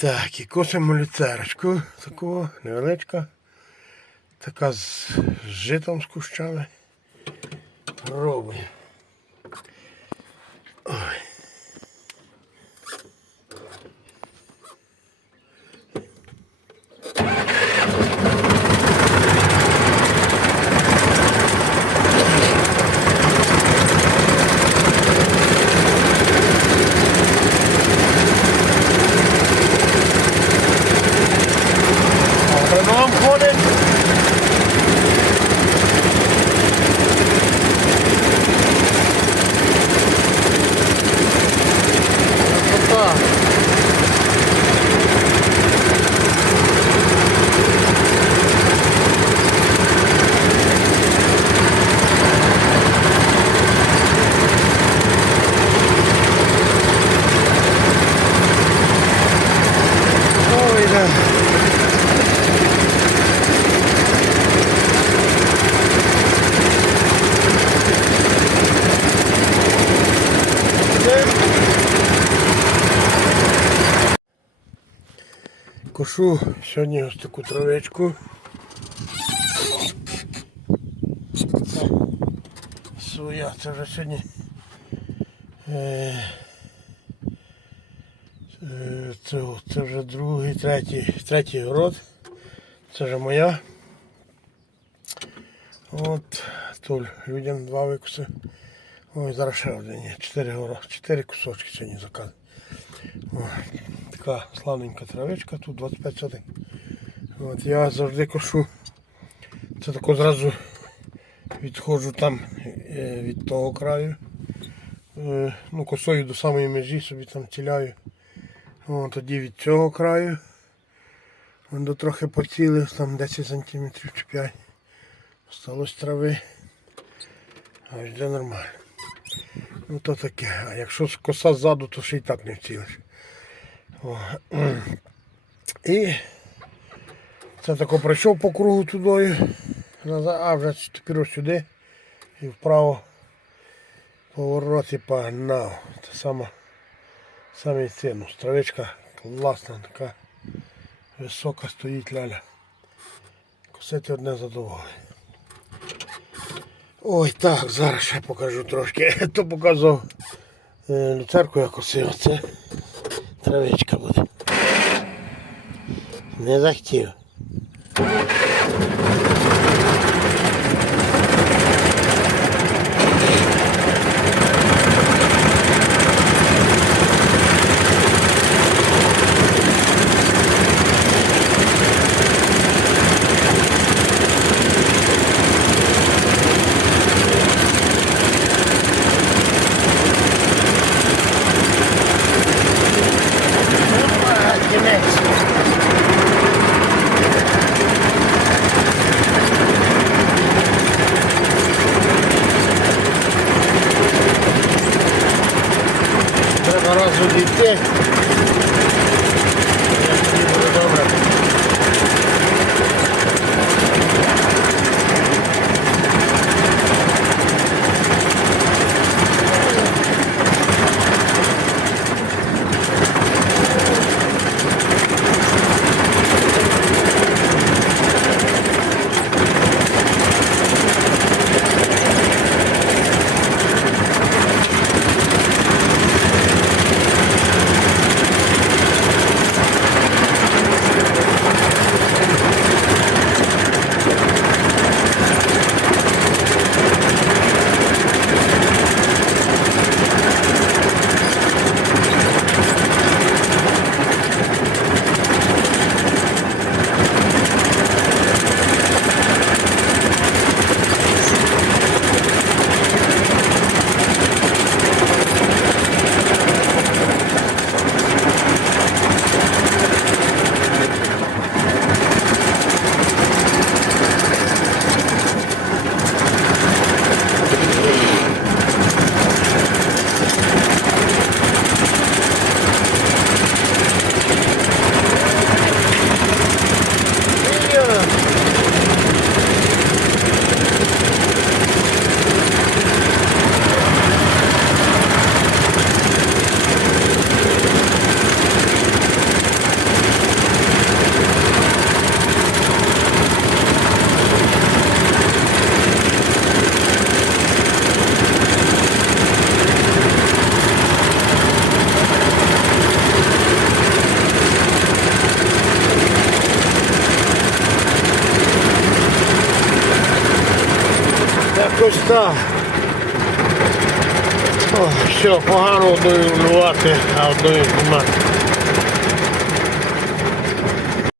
Так, і косимо люцерочку, такого, невеличка. Така з житом з кущами. Пробуємо. Кошу сьогодні ось таку травичку. Це своя, це вже сьогодні. Е, це, це вже другий, третій, третій город. Це вже моя. От, тут людям два викуси. Ой, зараз ще один є. Чотири, горо- чотири кусочки сьогодні заказ. Така славненька травичка, тут 25 сотень. От я завжди кошу. Це тако зразу відходжу там від того краю. Ну, косою до самої межі собі там ціляю. О, тоді від цього краю. До трохи поцілив, там 10 сантиметрів чи 5. Осталось трави. А де нормально. Ну то таке. А якщо коса ззаду, то ще й так не вцілиш. І це тако пройшов по кругу туди, а вже тепер сюди і вправо поворот і погнав. Це сама, саме ціну. Травичка класна, така висока стоїть ляля. Косити одне задоволення. Ой, так, зараз ще покажу трошки. То показав е, люцерку я косив, це травичка буде. Не захотів. su Ось так. О, все, погано одною вливати, а одною знімати.